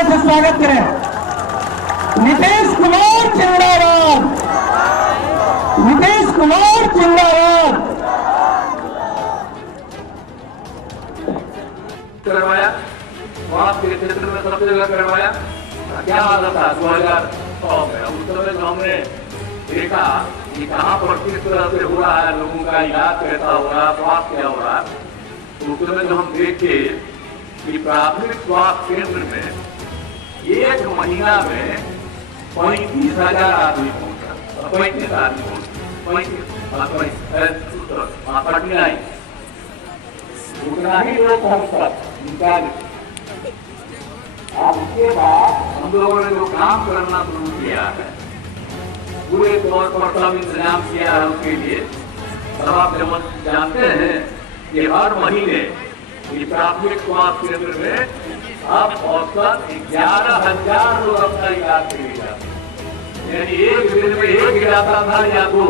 तालियों से स्वागत करें। नीतीश कुमार जिंदाबाद, नीतीश कुमार जिंदाबाद। करवाया वहां के क्षेत्र में सबसे जगह करवाया। क्या हालत था 2000 में? उस समय तो हमने देखा कि कहाँ पर किस तरह से हो रहा है, लोगों का इलाज कैसा हो रहा है, स्वास्थ्य क्या हो रहा है। तो उस समय तो हम देखे कि प्राथमिक स्वास्थ्य केंद्र में एक महीना में 35,000 आदमी पहुंचा, 35 आदमी पहुंचा, 39 उतना ही लोग पहुंचता। अब उसके बाद हम लोगों ने जो काम करना शुरू किया है, पूरे तौर पर सब इंतजाम किया है उसके लिए। सब आप जानते हैं कि हर महीने प्राथमिक स्वास्थ्य केंद्र में अब औसत 11,000 लोग अपना इलाज के लिए जाते हैं। यानी एक दिन में एक जाता था या दो,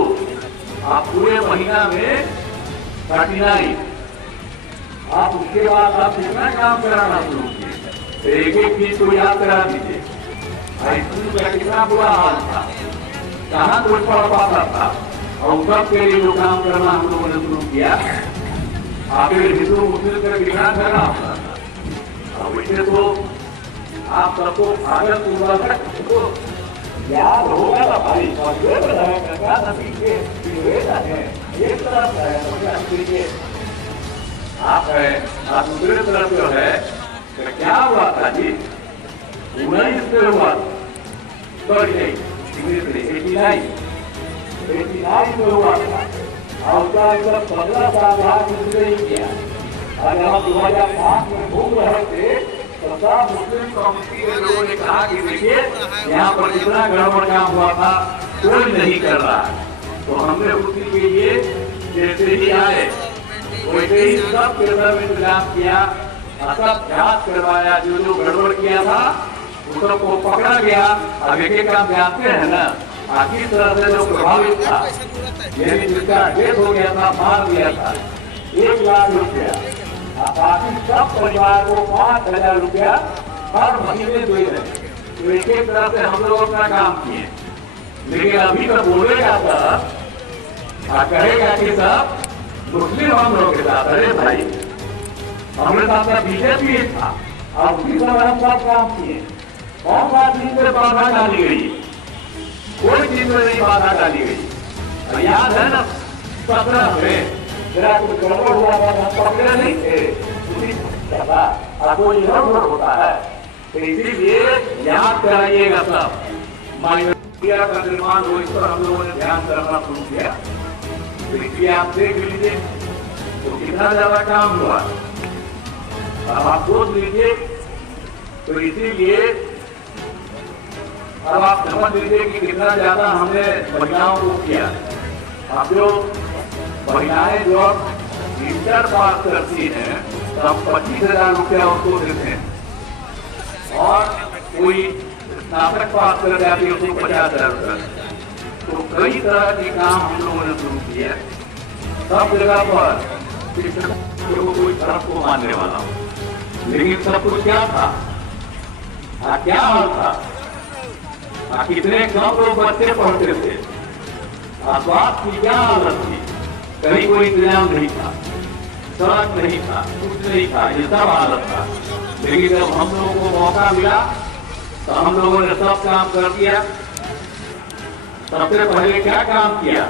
आप पूरे महीना में 39। आप उसके बाद आप कितना काम कराना शुरू किए, एक एक चीज को याद करा दीजिए। स्कूल का कितना बुरा हाल था, कहाँ कोई पढ़ पाता था, और सबके लिए जो काम करना हम लोगों ने शुरू किया। आखिर हिंदू मुस्लिम का विधान करना होता था। अब वैसे तो आप सबको आदत तो याद होगा ना भाई, एक तरफ है आप है, आप दूसरे तरफ जो है तो क्या हुआ था जी? 19 में हुआ, सॉरी नहीं, 89 में हुआ था। और उसका एकदम 15 साल बाद कुछ नहीं किया। अगर हम 2005 में घूम रहे थे तो सब मुस्लिम कम्युनिटी के लोगों ने कहा कि देखिए यहाँ पर जितना गड़बड़ काम हुआ था कोई नहीं कर रहा है। तो हमने उसी के लिए जैसे ही आए वैसे ही सब केंद्र में इंतजाम किया, सब जांच करवाया, जो जो गड़बड़ किया था उस सबको पकड़ा गया। अब एक एक काम जानते हैं ना, आखिर तरह से जो प्रभावित था, यानी जिसका डेथ हो गया था, मार दिया था, 1 लाख रुपया, बाकी सब परिवार को 5,000 रुपया हर महीने दे रहे। तो एक एक तरह से हम लोग अपना काम किए। लेकिन अभी तो बोलेगा सब, कहेगा कि सब मुस्लिम हम लोग के साथ। अरे भाई, हमारे साथ बीजेपी था, अब उसी समय हम सब काम किए। कौन सा चीज में बाधा डाली गई? कोई चीज में नहीं बाधा डाली गई। याद है ना 17 में जरा कुछ गड़बड़ हुआ था, हम पकड़े नहीं थे, उसी कोई गड़बड़ होता है। तो इसीलिए याद कराइएगा सब, माइनॉरिटी का निर्माण हो, इस पर हम लोगों ने ध्यान करना शुरू किया। तो इसलिए आप देख लीजिए तो कितना ज्यादा काम हुआ। अब आप सोच लीजिए, तो इसीलिए अब आप समझ लीजिए कि कितना ज्यादा हमने महिलाओं को किया। अब जो महिलाएं जो इंटर पास करती हैं तो हम 25,000 रुपया उसको देते हैं, और कोई स्नातक पास कर जाती है उसको 50,000 रुपया। तो कई तरह के काम हम लोगों ने शुरू किया। सब जगह पर कोई धर्म को मानने वाला हो, लेकिन सब कुछ क्या था, क्या हाल था, कितने कम लोग बच्चे पढ़ते थे, स्वास्थ्य की क्या हालत थी, कहीं कोई इंतजाम नहीं था, सड़क नहीं था, कुछ नहीं था, ये सब हालत था। लेकिन जब हम लोगों को मौका मिला तो हम लोगों ने सब काम कर दिया। सबसे पहले क्या काम किया,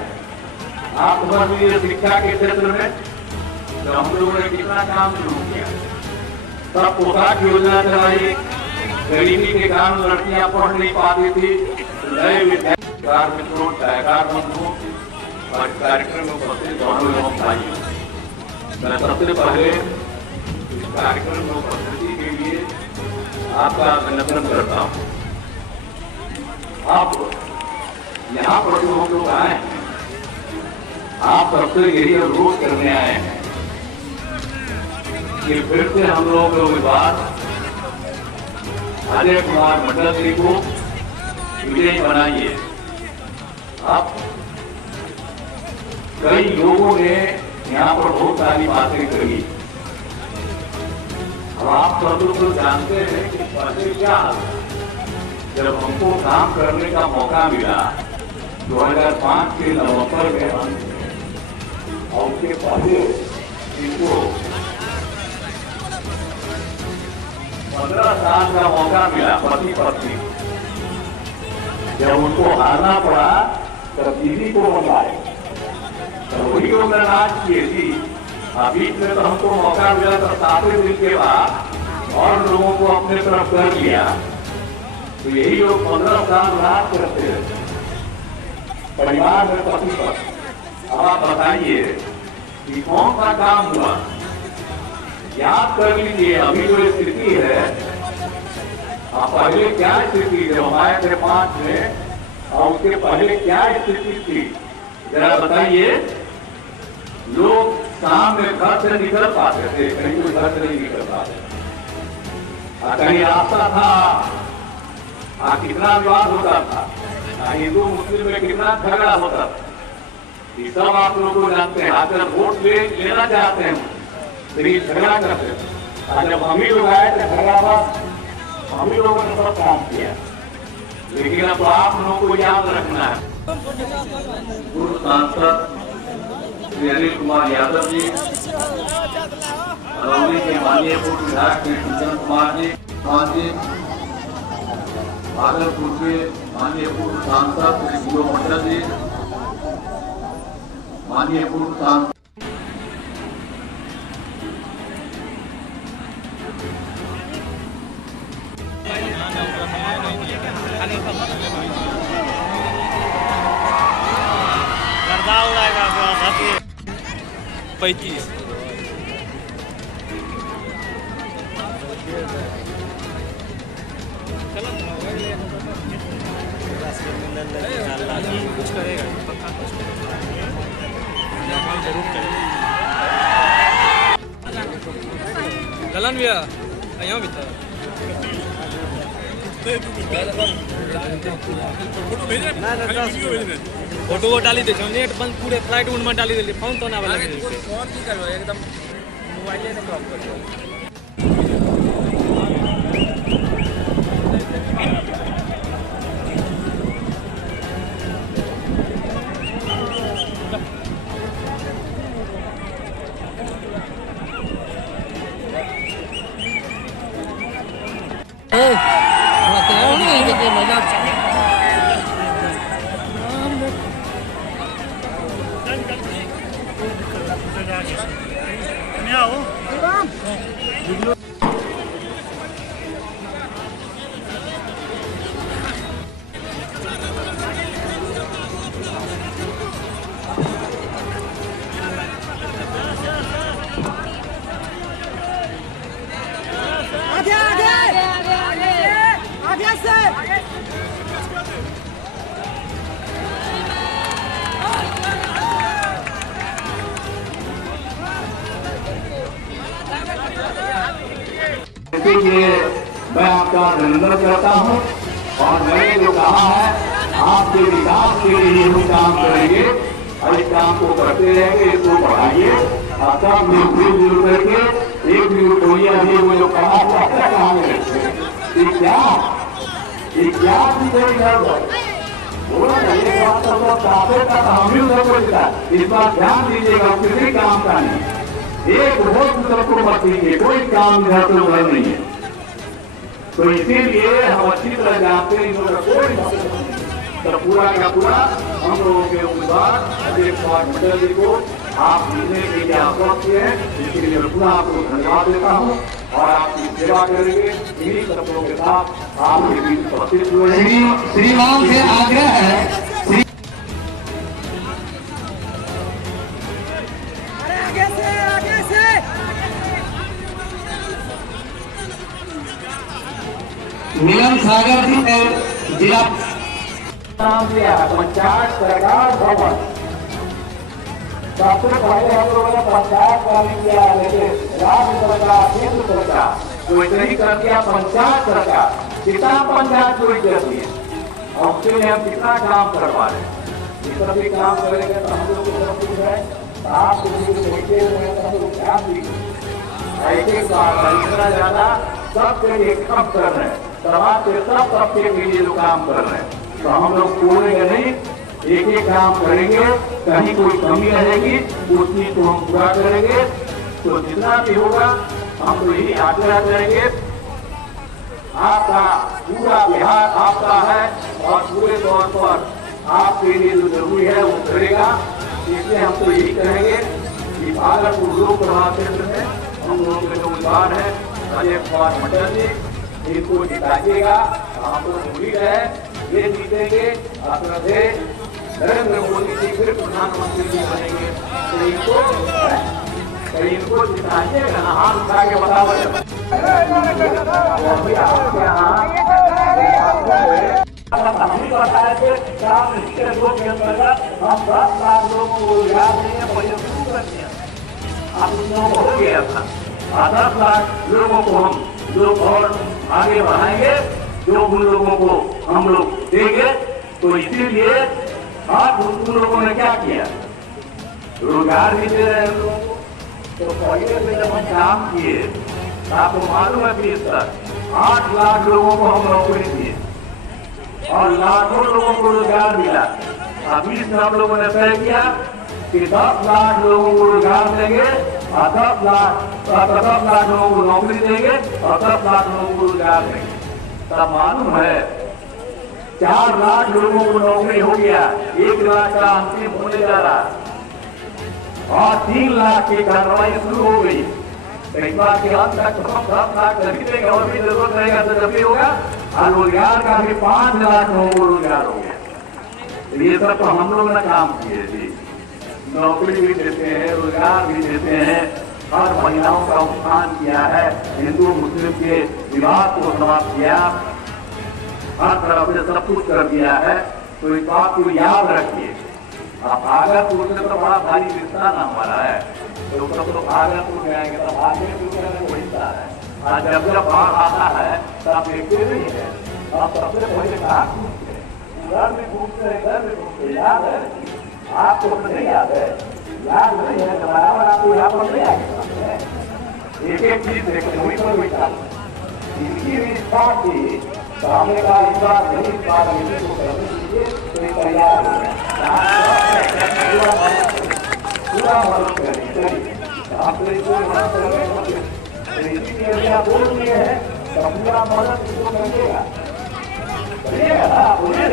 आप समझ लीजिए शिक्षा के क्षेत्र में तो हम लोगों ने कितना काम शुरू किया। सब पोशाक योजना चलाई, गरीबी के कारण लड़कियां पढ़ नहीं पाती थी, नए विद्यार्थी मित्रों, सहकार बंधुओं और कार्यक्रम में उपस्थित दोनों एवं भाइयों, मैं सबसे पहले इस कार्यक्रम में उपस्थिति के लिए आपका अभिनंदन करता हूँ। आप यहाँ पर जो हम लोग आए हैं, आप सबसे यही अनुरोध करने आए हैं कि फिर से हम लोग उम्मीदवार अजय कुमार मंडल जी को विजयी बनाइए। अब कई लोगों ने यहाँ पर बहुत सारी बातें कही। अब आप सब लोग तो जानते हैं कि पहले क्या हाल था। जब हमको काम करने का मौका मिला 2005 के नवंबर में हम और उसके पहले इनको 15 साल का मौका मिला पति पत्नी। जब उनको हारना पड़ा तब दीदी को बनाए, तो वही वो नाराज किए थी। अभी में तो हमको मौका मिला तो 7 दिन के बाद और लोगों को अपने तरफ कर लिया। तो यही लोग 15 साल राज करते रहे परिवार में पति पत्नी। अब आप बताइए कि कौन सा काम हुआ, याद कर लीजिए। अभी जो स्थिति है, आप पहले क्या स्थिति जब हम आए थे 5 में और उसके पहले क्या स्थिति थी जरा बताइए। लोग शाम में घर से निकल पाते थे, कहीं कोई घर से नहीं निकल पाते, कहीं रास्ता था, कितना विवाद होता था, हिंदू मुस्लिम में कितना झगड़ा होता था, ये सब आप लोग को जानते हैं। अगर वोट लेना चाहते हैं तो ये झगड़ा करते थे। जब हम ही लोग आए थे झगड़ा बस हम ही लोगों ने सब काम किया। लेकिन अब आप लोगों को याद रखना है, पूर्व सांसद श्री अनिल कुमार यादव जी, अरौली के माननीय पूर्व विधायक श्री किशन कुमार जी, भागलपुर के माननीय पूर्व सांसद श्री गुरु मंडल जी, माननीय पूर्व सांसद उड़ाएगा 35 कुछ करेगा जरूर करेगा। गलन भैया यहाँ भी था फोटो वो डाली दे नेट बंद पूरे फ्लाइट उन में डाली दे फोन तो ना वाला और की करो एकदम मोबाइल से क्रॉप कर दो। इसलिए मैं आपका अभिनंदन करता हूँ और मैंने जो कहा है आपके विकास के लिए हम काम करेंगे और इस काम को करते रहेंगे, इसको बढ़ाइए और सब मिलजुल करके एक भी रुपया भी वो जो कहा कहाँ में रखते क्या भी कोई हम ही उधर पहुंचता है। इस बार ध्यान दीजिएगा, किसी काम का नहीं, एक वोट उधर को मत दीजिए, कोई काम इधर तो उधर नहीं है। तो इसीलिए हम अच्छी तरह जानते हैं इन्होंने कोई तो पूरा का पूरा हम लोगों के उम्मीदवार अजय कुमार मंडल जी को आप जीतने के लिए आश्वस्त किए हैं, इसके लिए मैं पुनः आपको धन्यवाद देता हूँ और आपकी सेवा करेंगे। इन्हीं शब्दों के साथ आपके बीच उपस्थित हुए श्रीमान से आग्रह है मिलन सागर जी जिला नाम दिया पंचायत सरकार भवन। सबसे पहले हम लोगों ने पंचायत का भी किया, लेकिन राज्य सरकार केंद्र सरकार तो इतना ही कर दिया पंचायत सरकार। कितना पंचायत कोई करती है और उसके लिए हम कितना काम करवा रहे हैं। इस तरह भी काम करेंगे तो हम लोग की तरफ कुछ है, आप बैठे हुए हैं तो हम लोग ध्यान दीजिए। एक एक बार इतना ज्यादा सबके लिए कम कर रहे हैं, समाज के सब तबके के लिए जो काम कर रहे हैं। तो हम लोग छोड़ेंगे नहीं, एक एक काम करेंगे, कहीं कोई कमी रहेगी उस चीज को हम पूरा करेंगे। तो जितना भी होगा हम तो यही आग्रह करेंगे, आपका पूरा बिहार आपका है और पूरे तौर पर आपके लिए जो जरूरी है वो करेगा। इसलिए हम तो यही कहेंगे कि भागलपुर लोकसभा क्षेत्र में हम लोगों के जो उम्मीदवार है अजय कुमार मंडल जी, इनको जिताइएगा। हम लोग उम्मीद है ये जीतेंगे, अपना देश नरेंद्र मोदी जी फिर प्रधानमंत्री जी बनेंगे। तो इनको जिताइएगा, हाथ उठा के बताओ। हम बताए थे काम के अंतर्गत हम 10 लाख लोगों को रोजगार देंगे, पहले शुरू कर दिया, अब उन लोगों को हो गया था। 10 लाख लोगों को हम लोग और आगे बढ़ाएंगे, जो उन लोगों को हम लोग देंगे। तो इसीलिए आज उन लोगों ने क्या किया, रोजगार भी दे रहे हैं लोगों को। तो पहले से जब हम काम किए आपको मालूम है 20 तक 8 लाख लोगों को हम नौकरी दिए और लाखों लोगों को रोजगार मिला। अभी हम लोगों ने तय किया कि 10 लाख लोगों को रोजगार देंगे और 10 लाख लोगों को नौकरी देंगे और 10 लाख लोगों को रोजगार देंगे। तब मालूम है 4 लाख लोगों को नौकरी हो गया, 1 लाख का अंतिम होने जा रहा और 3 लाख की कार्रवाई शुरू हो गई। कई बार के अंत तक हम 10 लाख नहीं देंगे और भी जरूरत रहेगा तो जब भी होगा। और रोजगार का भी 5 लाख लोगों को रोजगार हो गया। ये सब तो हम लोग ने काम किए जी, नौकरी भी देते हैं, रोजगार भी देते हैं, हर महिलाओं का उत्थान किया है, हिंदू मुस्लिम के विवाद को समाप्त किया, हर तरफ से सब कुछ कर दिया है। तो इस बात को याद रखिए। अब भागलपुर से तो बड़ा भारी रिश्ता ना हमारा है, तो सब भागलपुर जाएंगे तो भागलपुर हिस्सा है। और जब जब बाढ़ आता है तब देखते नहीं है, अब सबसे पहले कहा घर में घूमते घर में घूमते, याद है आपको? तो नहीं याद है, याद नहीं है, बराबर आपको यहाँ पर नहीं आगे एक एक चीज देखते वही पर बैठा इनकी भी इच्छा थी। तो हमने कहा इस बार नहीं, इस बार को करने के लिए तो ये तैयार हो गया, पूरा मदद करेंगे। आप तो इसको मदद करेंगे, इसीलिए आप बोल दिए हैं तो पूरा मदद इसको करिएगा, करिएगा ना, बोलिए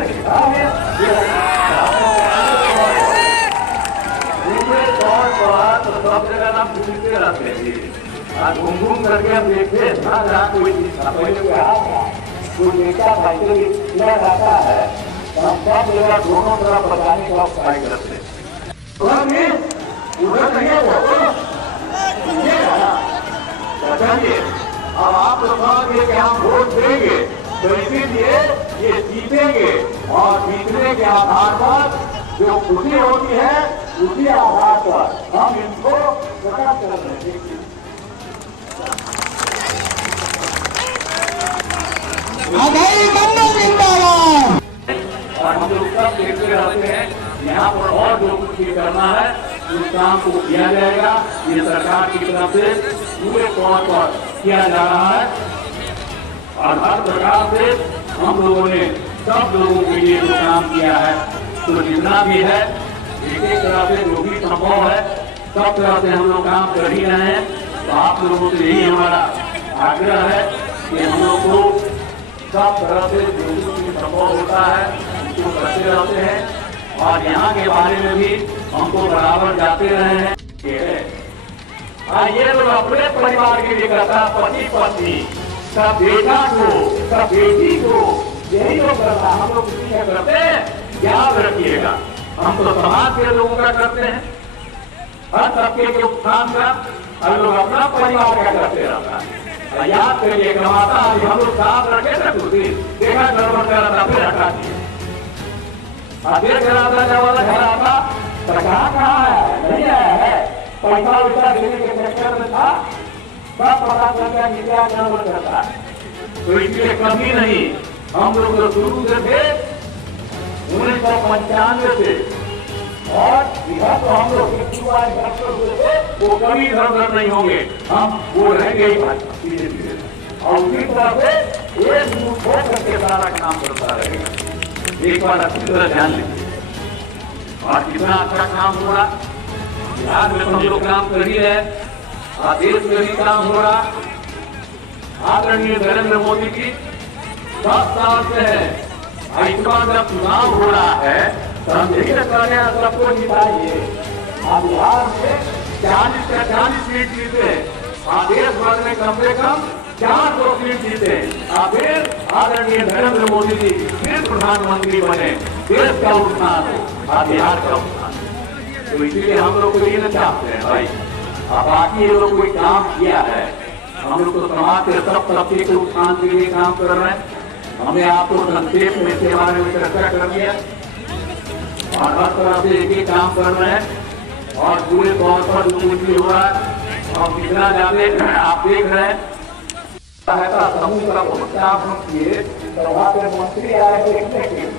सब जगह ना पूछते रहते हैं, घूम घूम करके हम देखते ना जहाँ कोई चीज था पहले कोई नेता साइकिल किया जाता है तो हम सब जगह दोनों तरफ बचाने का उपाय करते हैं। बताइए, अब आप लोग कहेंगे कि हम वोट देंगे तो इसीलिए ये जीतेंगे और जीतने के आधार पर जो खुशी होती है उसी आधार पर हम इनको प्रकट कर रहे हैं। और हम लोग सब देखते रहते हैं यहाँ पर और जो कुछ भी करना है उस काम को किया जाएगा। ये सरकार की तरफ से पूरे तौर पर किया जा रहा है और हर प्रकार से हम लोगों ने सब लोगों के लिए जो काम किया है तो जितना भी है एक एक तरह से जो भी संभव है सब तरह से हम लोग काम कर ही रहे हैं। तो आप लोगों से यही हमारा आग्रह है कि हम लोग को सब तरह से जो भी संभव होता है उसको करते रहते हैं और यहाँ के बारे में भी हमको बराबर जाते रहे हैं। ये लोग अपने परिवार के लिए करता, पति पत्नी का बेटा को का बेटी को यही लोग करता, हम लोग किसी का करते हैं। याद रखिएगा, हम तो समाज के लोगों का करते हैं, हर तबके के उत्थान का, हर लोग अपना परिवार का करते रहता है। याद करिए कमाता हम लोग साफ रखे थे कुर्सी, देखा गड़बड़ कर रहा था फिर हटा दिए, देख रहा था जब वाला घर आता कहाँ है नहीं आया है, पैसा वैसा देने के चक्कर में था, सब पता चल गया कि क्या गड़बड़ करता है। तो इसलिए कभी नहीं, हम लोग जो शुरू से थे 1995 से और इधर तो हम लोग वो कभी इधर उधर नहीं होंगे, हम वो रहेंगे ही भाजपा धीरे धीरे। और उसी तरह से एक मुंह खोल करके सारा काम करता रहेगा। एक बार अच्छी तरह ध्यान लीजिए। और कितना अच्छा काम हो रहा, बिहार में हम लोग काम कर ही रहे, देश में भी काम हो रहा। आदरणीय नरेंद्र मोदी जी 10 साल से है, इस बार जब चुनाव हो रहा है तो हम यही न कर रहे हैं सबको जिताइए। आप बिहार में 40 का 40 सीट जीते, देश भर में कम से कम 400 सीट जीते, फिर आदरणीय नरेंद्र मोदी जी फिर प्रधानमंत्री बने, देश का उत्थान हो, बिहार का उत्थान। तो इसीलिए हम लोग को ये न चाहते हैं भाई। बाकी ये लोग कोई काम किया है, हम लोग तो समाज के सब तबके के उत्थान के लिए काम कर रहे हैं। हमने आपको संक्षेप में इसके बारे में चर्चा कर दिया और हर तरह से एक ही काम कर रहे हैं। और पूरे तौर पर जो कुछ भी हो रहा है और कितना जाते आप देख रहे हैं। सहायता समूह का बहुत काम हम किए, तो वहाँ पे मंत्री आए देखने के लिए,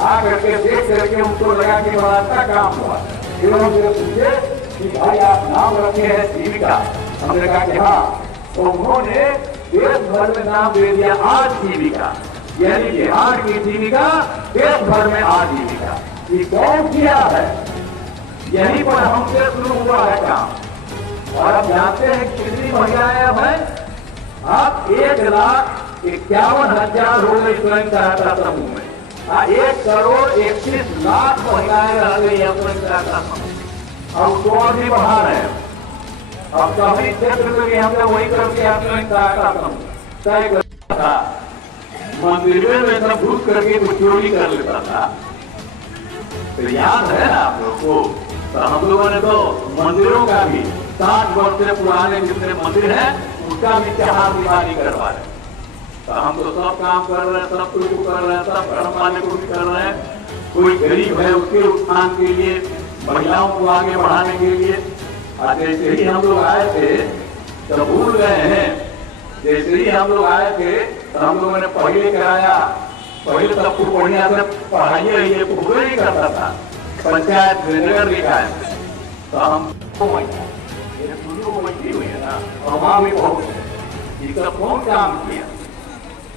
आ करके देख करके उनको लगा कि बड़ा अच्छा काम हुआ। उन्होंने पूछे कि भाई आप नाम रखे हैं जीविका, हमने कहा कि हाँ। तो उन्होंने देश भर में नाम दे दिया आजीविका, यानी बिहार की जीविका देश भर में आजीविका। ये कौन किया है? यहीं पर हमसे शुरू हुआ है काम। और अब जानते हैं कितनी महिलाएं अब हैं? आप 1,51,000 हो गई स्वयं सहायता समूह में। 1,31,00,000 महिलाएं रह गई है स्वयं सहायता समूह। अब उसको और भी बढ़ा रहे हैं। अब सभी क्षेत्र में भी हमने वही करके स्वयं सहायता समूह तय करता था। मंदिरों में सब घुस करके कुछ चोरी कर लेता था, तो याद है ना आप लोग को? तो हम लोगों ने तो मंदिरों का भी 60 वर्ष से पुराने जितने मंदिर हैं उसका भी चहारदीवारी करवा रहे। तो हम तो सब काम कर रहे हैं, सब कुछ कर रहे हैं, सब धर्म वाले को भी कर रहे हैं। कोई गरीब है उसके उत्थान के लिए, महिलाओं को आगे बढ़ाने के लिए। जैसे ही हम लोग आए थे तो भूल गए हैं, जैसे ही हम लोग आए थे तो हम लोगों ने पहले कराया, पहले सब कुछ बढ़िया से पढ़ाइए ये पूरा ही करता था, पंचायत नगर निकाय। तो हम हुई है ना, और वहां भी बहुत इसका कौन काम किया,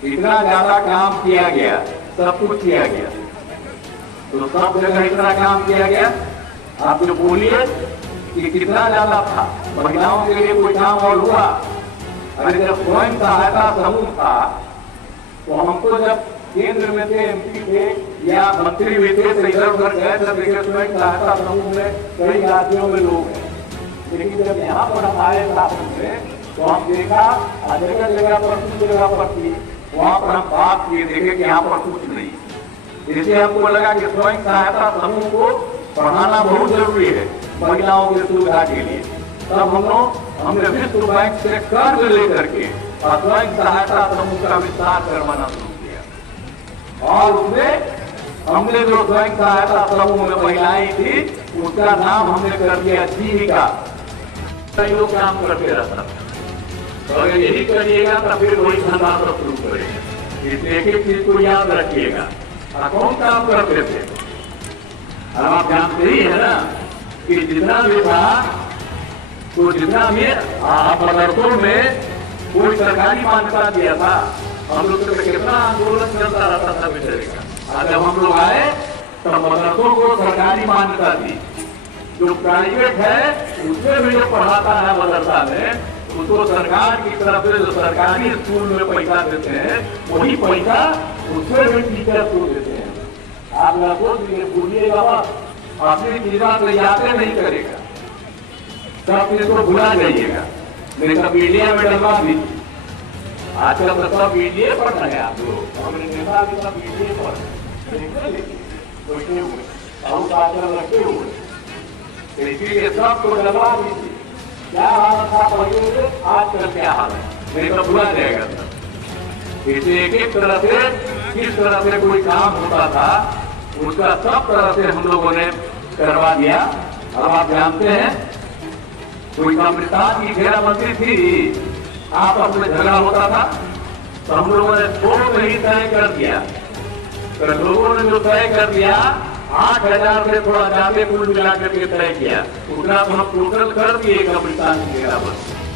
इतना ज्यादा काम किया गया, सब कुछ किया गया। तो सब जगह इतना काम किया गया। आप जो बोलिए कि कितना ज्यादा था, महिलाओं के लिए कोई काम और हुआ? अरे जब स्वयं सहायता समूह था तो हमको जब केंद्र में थे, एमपी थे या मंत्री भी थे, तो इधर उधर गए थे, देखिए स्वयं सहायता समूह में कई राज्यों में लोग हैं। लेकिन जब यहाँ पर हम आए शासन में तो हम देखा जगह जगह पर कुछ जगह पर थी, वहाँ पर हम बात किए, देखे कि यहाँ पर कुछ नहीं। इसलिए हमको लगा कि स्वयं सहायता समूह को बढ़ाना बहुत जरूरी है महिलाओं की सुविधा के लिए। तब हमने विश्व बैंक से कर्ज लेकर के स्वयं सहायता समूह का विस्तार करवाना शुरू किया। और उसमें हमने जो स्वयं सहायता समूह में महिलाएं थी उसका नाम हमने कर दिया जीविका। कई लोग काम करते रहता, तो अगर यही करिएगा तो फिर वही धंधा सब शुरू करेगा। इसलिए एक चीज को याद रखिएगा, कौन काम करते थे? अब आप जानते ही है ना कि जितना भी था तो जितना भी मदरसों में कोई सरकारी मान्यता दिया था, हम लोग तो कितना आंदोलन चलता रहता था बेचारे का। जब हम लोग आए तो मदरसों को सरकारी मान्यता दी। जो प्राइवेट है उसमें भी जो पढ़ाता है मदरसा में उसको सरकार की तरफ से जो सरकारी स्कूल में पैसा देते हैं वही पैसा उसमें भी टीचर को देते हैं। आप सोच भूलिएगा, अपनी चीजा से यादें नहीं करेगा, सब चीज को भुला जाइएगा। नहीं तो मीडिया में डलवा दीजिए। आजकल तो सब मीडिया पढ़ रहे हैं आप लोग, हमने नेता भी सब मीडिया पढ़ बैठे हुए और आजकल रखे हुए, इसीलिए सबको डलवा दीजिए। क्या हालत था पहले, आजकल क्या हाल है, नहीं तो भुला जाएगा सब। इसलिए एक तरह से किस तरह से कोई काम होता था उसका सब तरह से हम लोगों ने करवा दिया। अब आप जानते हैं कोई अमृतसर की घेरा मंत्री थी, आपस में झगड़ा होता था तो हम लोगों ने थोड़ा ही तय कर दिया। तो लोगों ने जो तय कर दिया 8,000 से थोड़ा ज्यादा कुल मिलाकर के तय किया, उतना तो हम टोटल कर दिए कब्रिस्तान के बराबर।